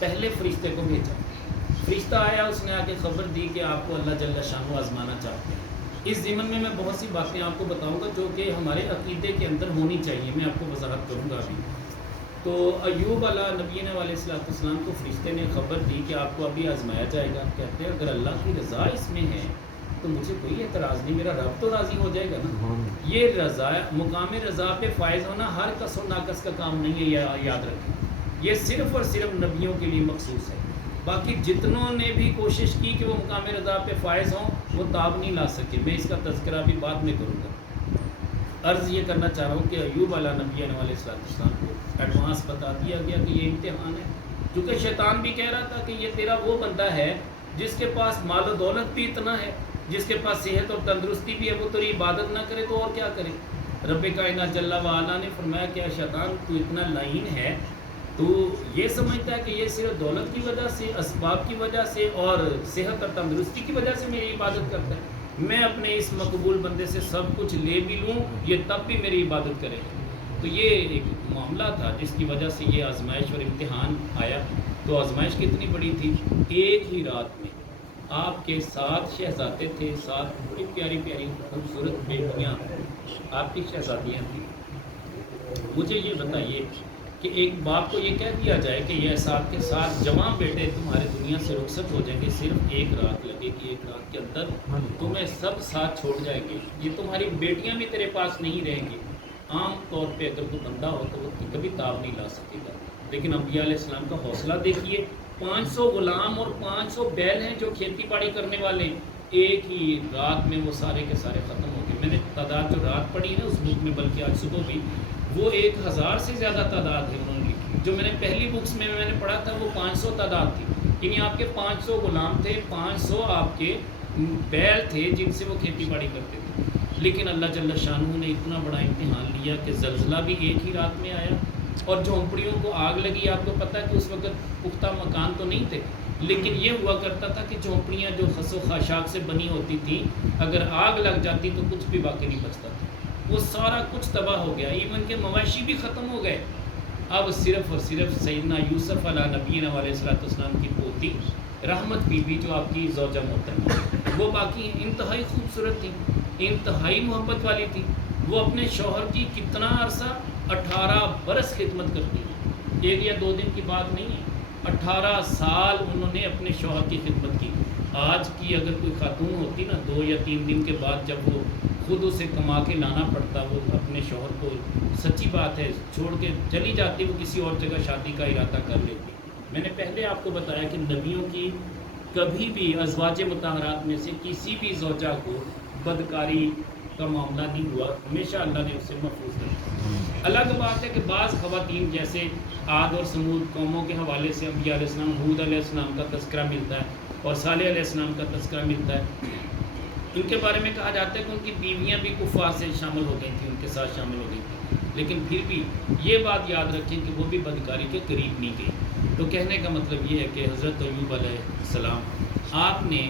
پہلے فرشتے کو بھیجا، فرشتہ آیا، اس نے آ کے خبر دی کہ آپ کو اللہ جل شانہ آزمانا چاہتے ہیں۔ اس ضمن میں بہت سی باتیں آپ کو بتاؤں گا جو کہ ہمارے عقیدے کے اندر ہونی چاہیے، میں آپ کو وضاحت کروں گا ابھی۔ تو ایوب علیہ نبینا علیہ السلام کو فرشتے نے خبر دی کہ آپ کو ابھی آزمایا جائے گا۔ کہتے ہیں اگر اللہ کی رضا اس میں ہے تو مجھے کوئی اعتراض نہیں، میرا رب تو راضی ہو جائے گا نا۔ یہ رضا، مقام رضا پہ فائز ہونا ہر کس و ناقص کا کام نہیں ہے، یاد رکھیں۔ یہ صرف اور صرف نبیوں کے لیے مخصوص ہے۔ باقی جتنوں نے بھی کوشش کی کہ وہ مقام رضا پہ فائز ہوں، وہ تاب نہیں لا سکے۔ میں اس کا تذکرہ بھی بعد میں کروں گا۔ عرض یہ کرنا چاہ رہا ہوں کہ ایوب علیہ نبینا علیہ السلام کو ایڈوانس بتا دیا گیا کہ یہ امتحان ہے، کیونکہ شیطان بھی کہہ رہا تھا کہ یہ تیرا وہ بندہ ہے جس کے پاس مال و دولت بھی اتنا ہے، جس کے پاس صحت اور تندرستی بھی ہے، وہ تیری عبادت نہ کرے تو اور کیا کرے۔ رب کائنات جل وعلا نے فرمایا کہ شیطان تو اتنا لعین ہے، تو یہ سمجھتا ہے کہ یہ صرف دولت کی وجہ سے، اسباب کی وجہ سے اور صحت اور تندرستی کی وجہ سے میری عبادت کرتا ہے۔ میں اپنے اس مقبول بندے سے سب کچھ لے بھی لوں، یہ تب بھی میری عبادت کرے گا۔ تو یہ ایک معاملہ تھا جس کی وجہ سے یہ آزمائش اور امتحان آیا۔ تو آزمائش کتنی بڑی تھی، ایک ہی رات میں آپ کے 7 شہزادے تھے، 7 بڑی پیاری پیاری خوبصورت بیٹیاں آپ کی شہزادیاں تھیں۔ مجھے یہ بتائیے کہ ایک باپ کو یہ کہہ دیا جائے کہ یہ 7 کے 7 جوان بیٹے تمہارے دنیا سے رخصت ہو جائیں گے، صرف ایک رات لگے گی، ایک رات کے اندر تمہیں سب ساتھ چھوڑ جائیں گے، یہ تمہاری بیٹیاں بھی تیرے پاس نہیں رہیں گی۔ عام طور پہ اگر کوئی بندہ ہو تو وہ کبھی تاب نہیں لا سکے گا، لیکن انبیاء علیہ السلام کا حوصلہ دیکھیے۔ 500 غلام اور 500 بیل ہیں جو کھیتی باڑی کرنے والے ہیں، ایک ہی رات میں وہ سارے کے سارے ختم ہو گئے۔ میں نے تعداد جو رات پڑھی ہے نا اس بک میں، بلکہ آج صبح بھی، وہ 1000 سے زیادہ تعداد ہے انہوں نے لکھی۔ جو میں نے پہلی بکس میں نے پڑھا تھا وہ 500 تعداد تھی، یعنی آپ کے 500 غلام تھے، 500 آپ کے بیل تھے جن سے وہ کھیتی باڑی کرتے تھے۔ لیکن اللہ جل شانہ نے اتنا بڑا امتحان لیا کہ زلزلہ بھی ایک ہی رات میں آیا، اور جھونپڑیوں کو آگ لگی۔ آپ کو پتہ ہے کہ اس وقت پختہ مکان تو نہیں تھے، لیکن یہ ہوا کرتا تھا کہ جھونپڑیاں جو خس و خاشاک سے بنی ہوتی تھیں، اگر آگ لگ جاتی تو کچھ بھی باقی نہیں بچتا تھا، وہ سارا کچھ تباہ ہو گیا، ایون کہ مویشی بھی ختم ہو گئے۔ اب صرف اور صرف سیدنا یوسف علیہ نبینا علیہ السلام کی پوتی رحمت بی بی جو آپ کی زوجہ محترمہ، وہ باقی انتہائی خوبصورت تھی، انتہائی محبت والی تھی۔ وہ اپنے شوہر کی کتنا عرصہ، 18 برس خدمت کرتی ہیں، 1 یا 2 دن کی بات نہیں ہے، 18 سال انہوں نے اپنے شوہر کی خدمت کی۔ آج کی اگر کوئی خاتون ہوتی نا، 2 یا 3 دن کے بعد جب وہ خود اسے کما کے لانا پڑتا، وہ اپنے شوہر کو، سچی بات ہے، چھوڑ کے چلی جاتی، وہ کسی اور جگہ شادی کا ارادہ کر لیتی۔ میں نے پہلے آپ کو بتایا کہ نبیوں کی کبھی بھی ازواج مطہرات میں سے کسی بھی زوجہ کو بدکاری کا معاملہ نہیں ہوا، ہمیشہ اللہ نے اسے محفوظ رکھا۔ الگ بات ہے کہ بعض خواتین جیسے عاد اور سمود قوموں کے حوالے سے انبیاء علیہ السلام، ہود علیہ السلام کا تذکرہ ملتا ہے اور صالح علیہ السلام کا تذکرہ ملتا ہے، ان کے بارے میں کہا جاتا ہے کہ ان کی بیویاں بھی کفار سے شامل ہو گئی تھیں، ان کے ساتھ شامل ہو گئی تھیں، لیکن پھر بھی یہ بات یاد رکھیں کہ وہ بھی بدکاری کے قریب نہیں گئی۔ تو کہنے کا مطلب یہ ہے کہ حضرت ایوب علیہ السلام، آپ نے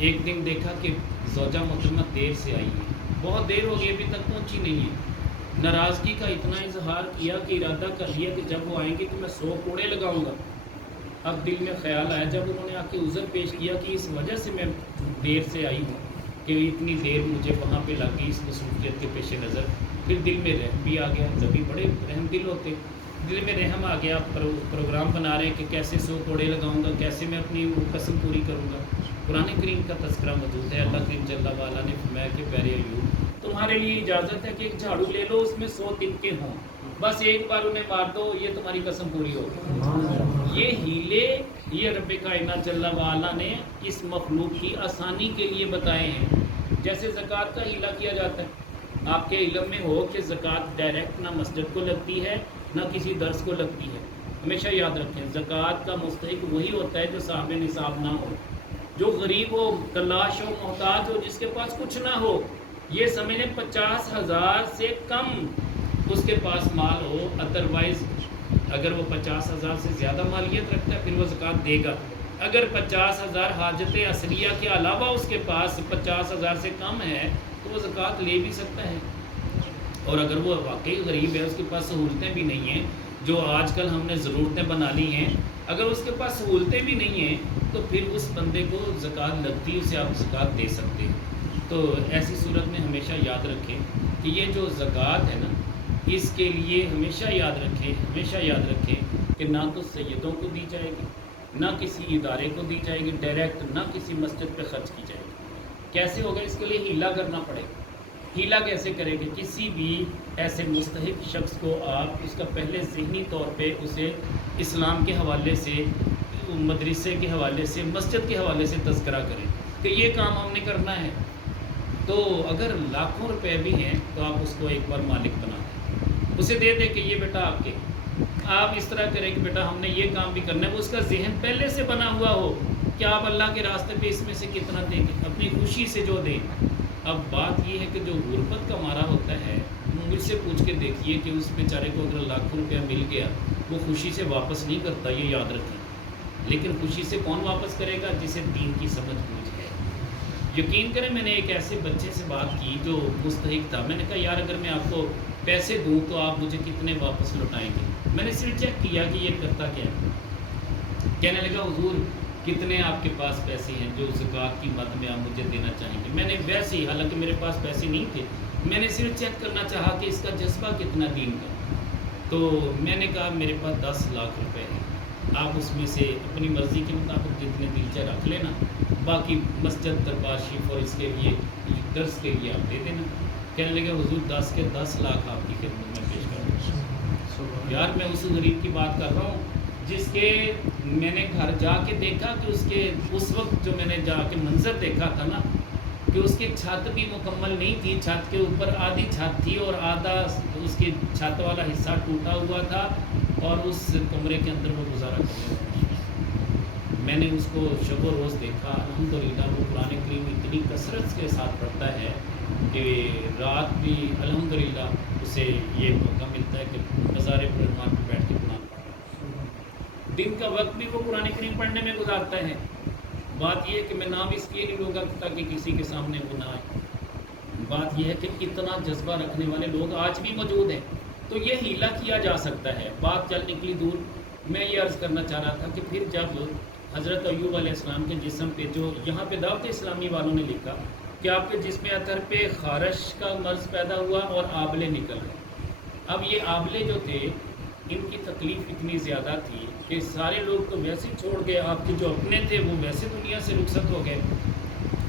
ایک دن دیکھا کہ زوجہ محترمہ دیر سے آئی ہے، بہت دیر ہو گئی، ابھی تک پہنچی نہیں ہے۔ ناراضگی کا اتنا اظہار کیا کہ ارادہ کر لیا کہ جب وہ آئیں گے تو میں 100 کوڑے لگاؤں گا۔ اب دل میں خیال آیا جب انہوں نے آ کے عذر پیش کیا کہ اس وجہ سے میں دیر سے آئی ہوں کہ اتنی دیر مجھے وہاں پہ لگی اس مصروفیت کے پیش نظر، پھر دل میں رحم بھی آ گیا، جبھی بڑے رحم دل ہوتے، دل میں رحم آ گیا۔ پروگرام بنا رہے ہیں کہ کیسے 100 کوڑے لگاؤں گا، کیسے میں اپنی قسم پوری کروں گا۔ قرآن کریم کا تذکرہ موجود ہے، اللہ کریم جل وعلا نے فرمایا کہ پیارے ایوب، تمہارے لیے اجازت ہے کہ ایک جھاڑو لے لو، اس میں 100 تنکے ہوں، بس ایک بار انہیں مار دو، یہ تمہاری قسم پوری ہوگی۔ یہ ہیلے یہ رب کائنات جل وعلا نے اس مخلوق کی آسانی کے لیے بتائے ہیں۔ جیسے زکوٰۃ کا ہیلا کیا جاتا ہے، آپ کے علم میں ہو کہ زکوٰۃ ڈائریکٹ نہ مسجد کو لگتی ہے نہ کسی درس کو لگتی ہے۔ ہمیشہ یاد رکھیں زکوٰۃ کا مستحق وہی ہوتا ہے جو صاحب نصاب نہ ہو، جو غریب ہو، تلاش ہو، محتاج ہو، جس کے پاس کچھ نہ ہو۔ یہ سمجھیں 50,000 سے کم اس کے پاس مال ہو، ادروائز اگر وہ 50,000 سے زیادہ مالیت رکھتا ہے پھر وہ زکوٰۃ دے گا۔ اگر 50,000 حاجت اصلیہ کے علاوہ اس کے پاس 50,000 سے کم ہے تو وہ زکوٰۃ لے بھی سکتا ہے۔ اور اگر وہ واقعی غریب ہے، اس کے پاس سہولتیں بھی نہیں ہیں، جو آج کل ہم نے ضرورتیں بنا لی ہیں اگر اس کے پاس سہولتیں بھی نہیں ہیں تو پھر اس بندے کو زکوٰۃ لگتی ہے، اسے آپ زکوٰۃ دے سکتے ہیں۔ تو ایسی صورت میں ہمیشہ یاد رکھیں کہ یہ جو زکوٰۃ ہے نا، اس کے لیے ہمیشہ یاد رکھیں کہ نہ تو سیدوں کو دی جائے گی، نہ کسی ادارے کو دی جائے گی ڈائریکٹ، نہ کسی مسجد پہ خرچ کی جائے گی۔ کیسے ہوگا؟ اس کے لیے ہیلا کرنا پڑے گا۔ ہیلا کیسے کریں گے؟ کسی بھی ایسے مستحق شخص کو آپ اس کا پہلے ذہنی طور پہ اسے اسلام کے حوالے سے، مدرسے کے حوالے سے، مسجد کے حوالے سے تذکرہ کریں کہ یہ کام ہم نے کرنا ہے۔ تو اگر لاکھوں روپے بھی ہیں تو آپ اس کو ایک بار مالک بنا دیں، اسے دے دیں کہ یہ بیٹا آپ کے، آپ اس طرح کریں کہ بیٹا ہم نے یہ کام بھی کرنا ہے، وہ اس کا ذہن پہلے سے بنا ہوا ہو کہ آپ اللہ کے راستے پہ اس میں سے کتنا دیں گے، اپنی خوشی سے جو دیں۔ اب بات یہ ہے کہ جو غربت کا مارا ہوتا ہے، مجھ سے پوچھ کے دیکھیے کہ اس بیچارے کو اگر لاکھوں روپیہ مل گیا وہ خوشی سے واپس نہیں کرتا، یہ یاد رکھیں۔ لیکن خوشی سے کون واپس کرے گا؟ جسے دین کی سمجھ بوجھ ہے۔ یقین کریں میں نے ایک ایسے بچے سے بات کی جو مستحق تھا، میں نے کہا یار اگر میں آپ کو پیسے دوں تو آپ مجھے کتنے واپس لوٹائیں گے؟ میں نے صرف چیک کیا کہ یہ کرتا کیا ہے۔ کہنے لگا حضور کتنے آپ کے پاس پیسے ہیں جو زکوٰۃ کی مد میں آپ مجھے دینا چاہیں گے؟ میں نے ویسے ہی، حالانکہ میرے پاس پیسے نہیں تھے، میں نے صرف چیک کرنا چاہا کہ اس کا جذبہ کتنا دین کا۔ تو میں نے کہا میرے پاس 10 لاکھ روپے ہیں، آپ اس میں سے اپنی مرضی کے مطابق جتنے دل چاہے رکھ لینا، باقی مسجد دربار شریف اور اس کے لیے درس کے لیے آپ دے دینا۔ کہنے لگے حضور 10 کے 10 لاکھ آپ کی خدمت میں پیش کر دوں۔ یار میں اس غریب کی بات کر رہا ہوں جس کے میں نے گھر جا کے دیکھا کہ اس وقت جو میں نے جا کے منظر دیکھا تھا نا، کہ اس کی چھت بھی مکمل نہیں تھی، چھت کے اوپر آدھی چھت تھی اور آدھا اس کی چھت والا حصہ ٹوٹا ہوا تھا، اور اس کمرے کے اندر وہ گزارا کرنے لگا۔ میں نے اس کو شب و روز دیکھا، الحمدللہ وہ قرآن کریم اتنی کثرت کے ساتھ پڑھتا ہے کہ رات بھی الحمدللہ اسے یہ موقع ملتا ہے کہ مزار الرحمن پہ بیٹھ کے قرآن پڑھتا ہے۔ دن کا وقت بھی وہ قرآن کریم پڑھنے میں گزارتا ہے۔ بات یہ ہے کہ میں نام اس لیے نہیں لوں گا تاکہ کسی کے سامنے وہ نہ آئے۔ بات یہ ہے کہ اتنا جذبہ رکھنے والے لوگ آج بھی موجود ہیں، تو یہ ہیلا کیا جا سکتا ہے۔ بات چل نکلی دور، میں یہ عرض کرنا چاہ رہا تھا کہ پھر جب حضرت ایوب علیہ السلام کے جسم پہ، جو یہاں پہ دعوت اسلامی والوں نے لکھا کہ آپ کے جسم اطہر پہ خارش کا مرض پیدا ہوا اور آبلے نکل گئے۔ اب یہ آبلے جو تھے ان کی تکلیف اتنی زیادہ تھی کہ سارے لوگ تو ویسے ہی چھوڑ گئے، آپ کے جو اپنے تھے وہ ویسے دنیا سے رخصت ہو گئے،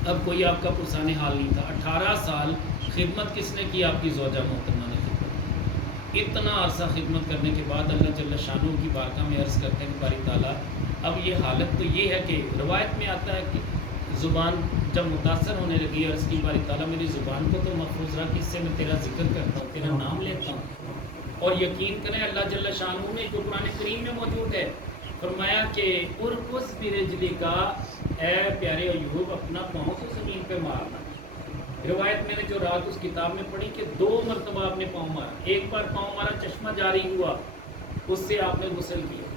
اب کوئی آپ کا پرسان حال نہیں تھا۔ 18 سال خدمت کس نے کی؟ آپ کی زوجہ محترمہ نے خدمت کی۔ اتنا عرصہ خدمت کرنے کے بعد اللہ جل شانہ کی بارگاہ میں عرض کرتے ہیں کہ باری تعالیٰ اب یہ حالت تو یہ ہے کہ روایت میں آتا ہے کہ زبان جب متاثر ہونے لگی، عرض کی باری تعالیٰ میری زبان کو تو محفوظ رکھ، اس سے میں تیرا ذکر کرتا ہوں، تیرا نام لیتا ہوں۔ اور یقین کریں اللہ جل شانہ نے جو قرآن کریم میں موجود ہے، فرمایا کہ ارکس برجلکا، اے پیارے ایوب اپنا پاؤں سے زمین پہ مارنا۔ روایت میں نے جو رات اس کتاب میں پڑھی کہ 2 مرتبہ آپ نے پاؤں مارا، ایک بار پاؤں مارا چشمہ جاری ہوا، اس سے آپ نے غسل کیا،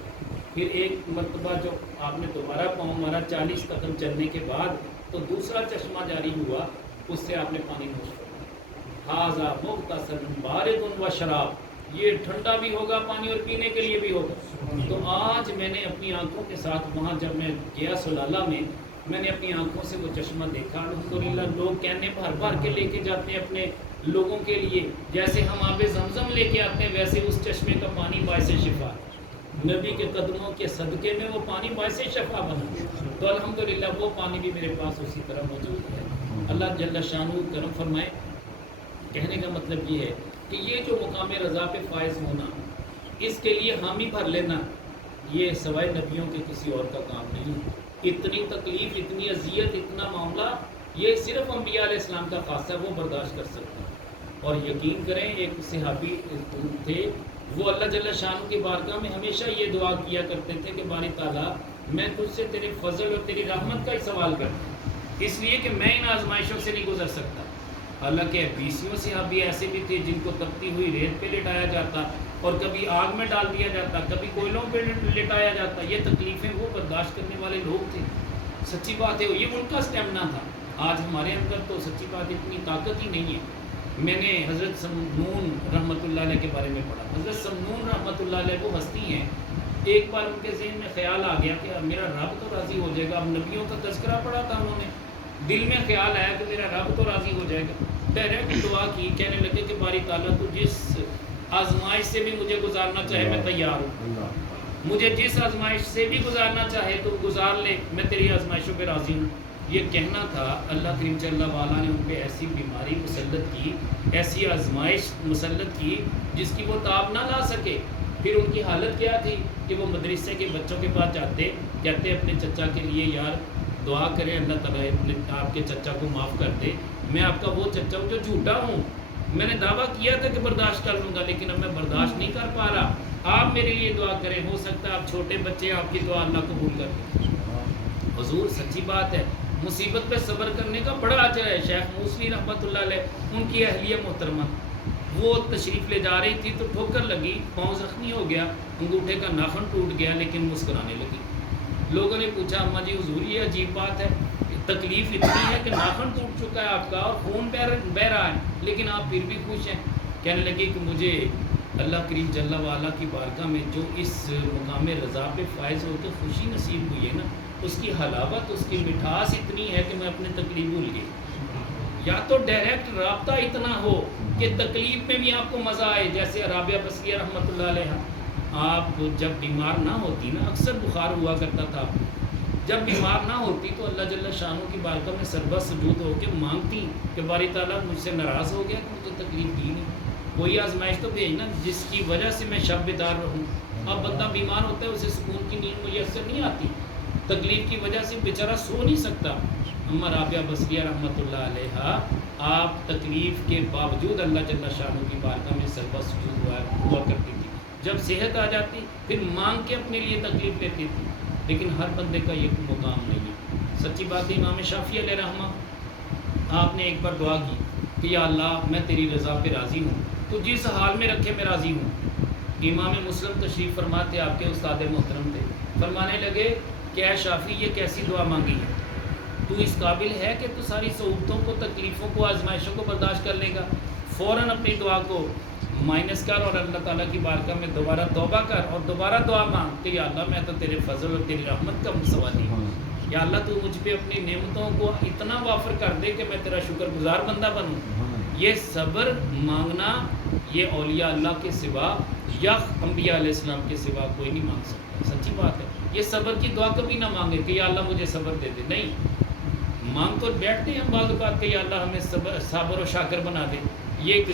پھر ایک مرتبہ جو آپ نے دوبارہ پاؤں مارا 40 قدم چلنے کے بعد تو دوسرا چشمہ جاری ہوا، اس سے آپ نے پانی نوش کیا۔ ھذا مغتسل بارد و شراب، یہ ٹھنڈا بھی ہوگا پانی اور پینے کے لیے بھی ہوگا۔ تو آج میں نے اپنی آنکھوں کے ساتھ وہاں جب میں گیا سلالہ میں نے اپنی آنکھوں سے وہ چشمہ دیکھا۔ الحمدللہ لوگ کہنے بھر بھر کے لے کے جاتے ہیں اپنے لوگوں کے لیے، جیسے ہم آب زمزم لے کے آتے ہیں ویسے اس چشمے کا پانی باعث شفا، نبی کے قدموں کے صدقے میں وہ پانی باعث شفا بنا۔ تو الحمدللہ وہ پانی بھی میرے پاس اسی طرح موجود ہے۔ اللہ جل شانہ کرم فرمائے۔ کہنے کا مطلب یہ ہے کہ یہ جو مقام رضا پہ فائز ہونا، اس کے لیے حامی بھر لینا، یہ سوائے نبیوں کے کسی اور کا کام نہیں۔ اتنی تکلیف، اتنی اذیت، اتنا معاملہ یہ صرف انبیاء علیہ السلام کا خاصہ ہے، وہ برداشت کر سکتے ہیں۔ اور یقین کریں ایک صحابی تھے، وہ اللہ جل شانہ کی بارگاہ میں ہمیشہ یہ دعا کیا کرتے تھے کہ باری تعالیٰ میں تجھ سے تیرے فضل اور تیری رحمت کا ہی سوال کرتا ہوں، اس لیے کہ میں ان آزمائشوں سے نہیں گزر سکتا۔ حالانکہ 20 صحابی ایسے بھی تھے جن کو تپتی ہوئی ریت پہ لٹایا جاتا، اور کبھی آگ میں ڈال دیا جاتا، کبھی کوئلوں پہ لٹایا جاتا۔ یہ تکلیفیں وہ برداشت کرنے والے لوگ تھے۔ سچی بات ہے یہ ان کا اسٹیمنا تھا۔ آج ہمارے اندر تو سچی بات اتنی طاقت ہی نہیں ہے۔ میں نے حضرت سمنون رحمۃ اللہ علیہ کے بارے میں پڑھا۔ حضرت سمنون رحمۃ اللہ علیہ وہ ہستی ہیں ایک بار ان کے ذہن میں خیال آ گیا کہ میرا رب تو راضی ہو جائے گا. اب نبیوں کا تذکرہ پڑھا تھا انہوں نے, دل میں خیال آیا کہ میرا رب تو راضی ہو جائے گا. ڈائریکٹ دعا کی, کہنے لگے کہ باری تعالیٰ تو جس آزمائش سے بھی مجھے گزارنا چاہے میں تیار ہوں, مجھے جس آزمائش سے بھی گزارنا چاہے تو گزار لے, میں تیری آزمائشوں پہ راضی ہوں. یہ کہنا تھا. اللہ کریم صلی اللہ علیہ نے ان پہ ایسی بیماری مسلط کی, ایسی آزمائش مسلط کی جس کی وہ تاب نہ لا سکے. پھر ان کی حالت کیا تھی کہ وہ مدرسے کے بچوں کے پاس جاتے, کہتے اپنے چچا کے لیے یار دعا کریں اللہ تعالیٰ آپ کے چچا کو معاف کر دے, میں آپ کا وہ چچا ہوں جو جھوٹا ہوں, میں نے دعویٰ کیا تھا کہ برداشت کر لوں گا لیکن اب میں برداشت نہیں کر پا رہا, آپ میرے لیے دعا کریں, ہو سکتا ہے آپ چھوٹے بچے ہیں, آپ کی دعا اللہ قبول کر دے. حضور سچی بات ہے, مصیبت پہ صبر کرنے کا بڑا اجر ہے. شیخ موسوی رحمۃ اللہ علیہ, ان کی اہلیہ محترمہ, وہ تشریف لے جا رہی تھی تو ٹھوکر لگی, پاؤں زخمی ہو گیا, انگوٹھے کا ناخن ٹوٹ گیا, لیکن مسکرانے لگی. لوگوں نے پوچھا اماں جی حضور یہ عجیب بات ہے, تکلیف اتنی ہے کہ ناخن ٹوٹ چکا ہے آپ کا اور خون بہہ رہا ہے, لیکن آپ پھر بھی خوش ہیں. کہنے لگے کہ مجھے اللہ کریم جل وعلا کی بارگاہ میں جو اس مقام رضا پہ فائز ہو کے خوشی نصیب ہوئی ہے نا, اس کی حلاوت, اس کی مٹھاس اتنی ہے کہ میں اپنے تکلیف بھول گئی. یا تو ڈائریکٹ رابطہ اتنا ہو کہ تکلیف میں بھی آپ کو مزہ آئے, جیسے رابعہ بصریہ رحمۃ اللہ علیہ, آپ جب بیمار نہ ہوتی نا, اکثر بخار ہوا کرتا تھا, جب بیمار نہ ہوتی تو اللہ جل شانہ کی بارگاہ میں سربہ سجود ہو کے مانگتی کہ باری تعالیٰ مجھ سے ناراض ہو گیا کہ مجھے تکلیف دی نہیں, کوئی آزمائش تو بھیجنا جس کی وجہ سے میں شب بیدار رہوں. اب بندہ بیمار ہوتا ہے, اسے سکون کی نیند میسر نہیں آتی, تکلیف کی وجہ سے بیچارہ سو نہیں سکتا. اماں رابعہ بصریہ رحمۃ اللہ علیہ, آپ تکلیف کے باوجود اللہ جل شانہ کی بارگاہ میں سربہ سجود ہوا کرتی تھی. جب صحت آ جاتی پھر مانگ کے اپنے لیے تکلیف لیتی تھی, لیکن ہر بندے کا یہ مقام نہیں ہے. سچی بات ہے, امام شافعی علیہ رحمہ, آپ نے ایک بار دعا کی کہ یا اللہ میں تیری رضا پہ راضی ہوں, تو جس حال میں رکھے میں راضی ہوں. امام مسلم تشریف فرماتے, آپ کے استاد محترم تھے, فرمانے لگے کہ اے شافعی یہ کیسی دعا مانگی ہے, تو اس قابل ہے کہ تو ساری صعوبتوں کو, تکلیفوں کو, آزمائشوں کو برداشت کر لے گا. فوراً اپنی دعا کو مائنس کر اور اللہ تعالیٰ کی بارگاہ میں دوبارہ توبہ کر اور دوبارہ دعا مانگ کہ یا اللہ میں تو تیرے فضل اور تیری رحمت کا متولی ہوں, یا اللہ تو مجھ پہ اپنی نعمتوں کو اتنا وافر کر دے کہ میں تیرا شکر گزار بندہ بنوں. یہ صبر مانگنا یہ اولیاء اللہ کے سوا یا انبیاء علیہ السلام کے سوا کوئی نہیں مانگ سکتا. سچی بات ہے, یہ صبر کی دعا کبھی نہ مانگے کہ یا اللہ مجھے صبر دے دے, نہیں, مانگ تو بیٹھتے ہیں ہم بعض اوقات کہ یا اللہ ہمیں صابر و شاکر بنا دے. یہ ایک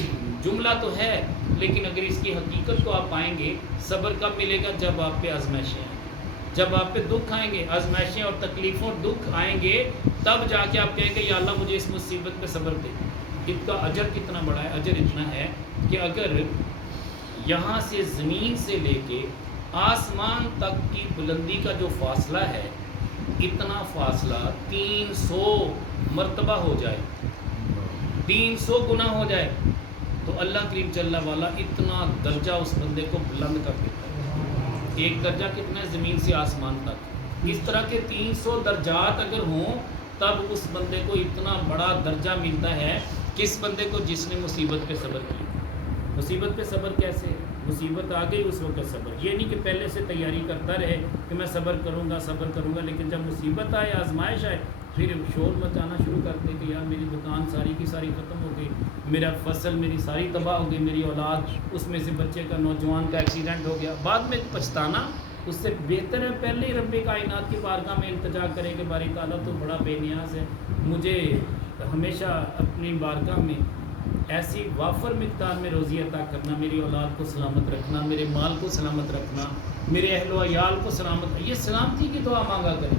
جملہ تو ہے, لیکن اگر اس کی حقیقت کو آپ پائیں گے, صبر کب ملے گا جب آپ پہ آزمائشیں آئیں گے, جب آپ پہ دکھ آئیں گے, آزمائشیں اور تکلیفوں دکھ آئیں گے, تب جا کے آپ کہیں گے یا اللہ مجھے اس مصیبت پہ صبر دے. اس کا اجر کتنا بڑا ہے, اجر اتنا ہے کہ اگر یہاں سے زمین سے لے کے آسمان تک کی بلندی کا جو فاصلہ ہے, اتنا فاصلہ 300 مرتبہ ہو جائے, 300 گنا ہو جائے, تو اللہ کریم جل والا اتنا درجہ اس بندے کو بلند کر دیتا ہے. ایک درجہ کتنا ہے زمین سے آسمان تک, اس طرح کے 300 درجات اگر ہوں تب اس بندے کو اتنا بڑا درجہ ملتا ہے. کس بندے کو جس نے مصیبت پہ صبر کی. مصیبت پہ صبر کیسے, مصیبت آ گئی اس وقت صبر, یہ نہیں کہ پہلے سے تیاری کرتا رہے کہ میں صبر کروں گا, لیکن جب مصیبت آئے, آزمائش آئے, پھر شور مچانا شروع کرتے کہ یار میری دکان ساری کی ساری ختم ہو گئی, میرا فصل میری ساری تباہ ہو گئی, میری اولاد, اس میں سے بچے کا, نوجوان کا ایکسیڈنٹ ہو گیا. بعد میں پچھتانا اس سے بہتر ہے پہلے ہی رب کائنات کی بارگاہ میں التجا کرے کہ باری تعالیٰ تو بڑا بے نیاز ہے, مجھے ہمیشہ اپنی بارگاہ میں ایسی وافر مقدار میں روزی عطا کرنا, میری اولاد کو سلامت رکھنا, میرے مال کو سلامت رکھنا, میرے اہل و عیال کو سلامت. یہ سلامتی کی دعا مانگا کریں,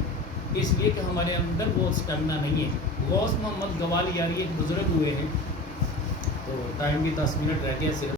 اس لیے کہ ہمارے اندر وہ اسٹیمنا نہیں ہے. غوث محمد گوال یاری ایک بزرگ ہوئے ہیں, تو ٹائم بھی 10 منٹ رہ گیا صرف.